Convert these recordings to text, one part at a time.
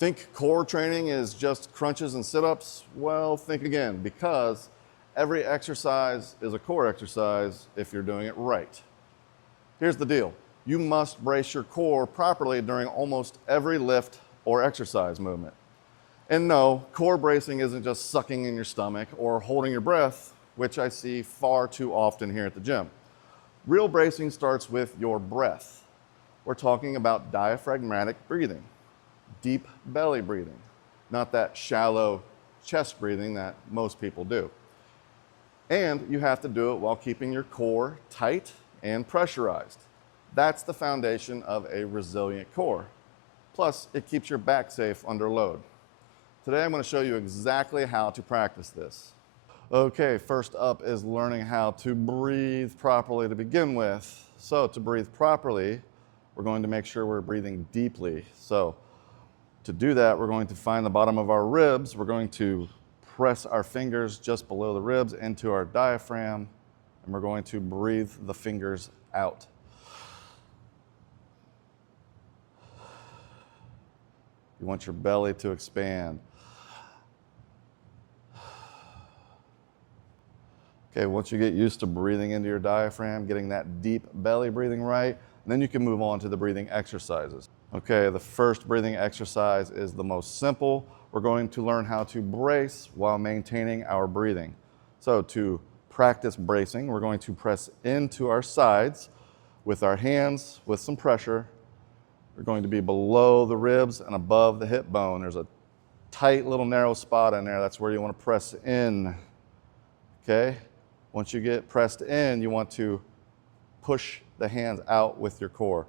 Think core training is just crunches and sit-ups? Well, think again, because every exercise is a core exercise if you're doing it right. Here's the deal. You must brace your core properly during almost every lift or exercise movement. And no, core bracing isn't just sucking in your stomach or holding your breath, which I see far too often here at the gym. Real bracing starts with your breath. We're talking about diaphragmatic breathing, deep belly breathing, not that shallow chest breathing that most people do. And you have to do it while keeping your core tight and pressurized. That's the foundation of a resilient core. Plus, it keeps your back safe under load. Today, I'm going to show you exactly how to practice this. Okay, first up is learning how to breathe properly to begin with. So to breathe properly, we're going to make sure we're breathing deeply. So to do that, we're going to find the bottom of our ribs. We're going to press our fingers just below the ribs into our diaphragm, and we're going to breathe the fingers out. You want your belly to expand. Okay, once you get used to breathing into your diaphragm, getting that deep belly breathing right, then you can move on to the breathing exercises. Okay, the first breathing exercise is the most simple. We're going to learn how to brace while maintaining our breathing. So to practice bracing, we're going to press into our sides with our hands with some pressure. We're going to be below the ribs and above the hip bone. There's a tight little narrow spot in there. That's where you want to press in. Okay? Once you get pressed in, you want to push the hands out with your core.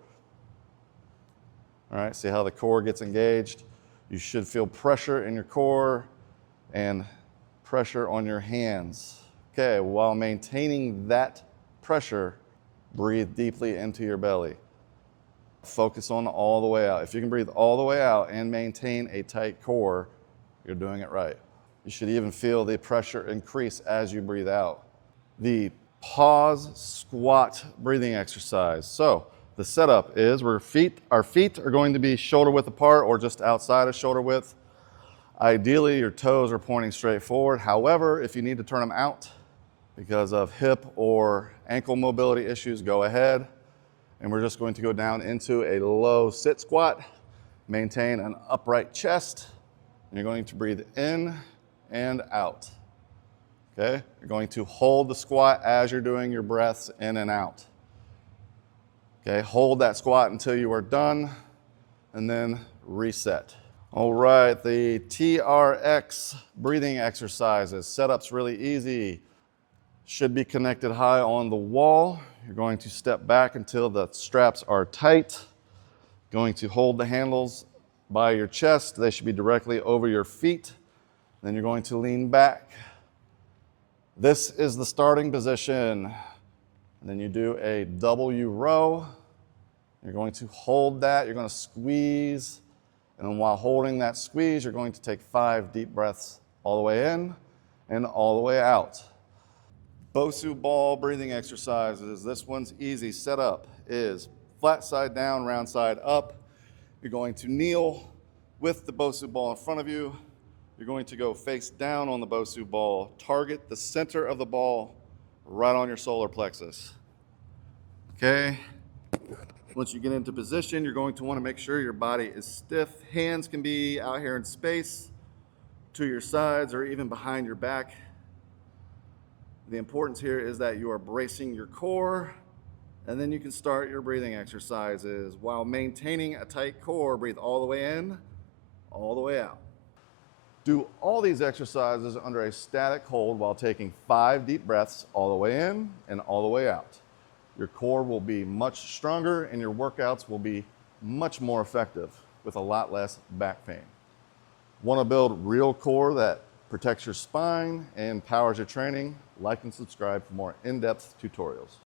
All right, see how the core gets engaged? You should feel pressure in your core and pressure on your hands. Okay, while maintaining that pressure, breathe deeply into your belly. Focus on all the way out. If you can breathe all the way out and maintain a tight core, you're doing it right. You should even feel the pressure increase as you breathe out. The pause squat breathing exercise. So the setup is our feet are going to be shoulder width apart or just outside of shoulder width. Ideally, your toes are pointing straight forward. However, if you need to turn them out because of hip or ankle mobility issues, go ahead. And we're just going to go down into a low sit squat, maintain an upright chest, and you're going to breathe in and out. Okay? You're going to hold the squat as you're doing your breaths in and out. Okay, hold that squat until you are done, and then reset. All right, the TRX breathing exercises. Setup's really easy. Should be connected high on the wall. You're going to step back until the straps are tight. Going to hold the handles by your chest. They should be directly over your feet. Then you're going to lean back. This is the starting position. And then you do a W row. You're going to hold that. You're going to squeeze. And then while holding that squeeze, you're going to take 5 deep breaths all the way in and all the way out. Bosu ball breathing exercises. This one's easy. Setup is flat side down, round side up. You're going to kneel with the Bosu ball in front of you. You're going to go face down on the Bosu ball. Target the center of the ball right on your solar plexus. Okay? Once you get into position, you're going to want to make sure your body is stiff. Hands can be out here in space to your sides or even behind your back. The importance here is that you are bracing your core, and then you can start your breathing exercises. While maintaining a tight core, breathe all the way in, all the way out. Do all these exercises under a static hold while taking 5 deep breaths all the way in and all the way out. Your core will be much stronger and your workouts will be much more effective with a lot less back pain. Want to build real core that protects your spine and powers your training? Like and subscribe for more in-depth tutorials.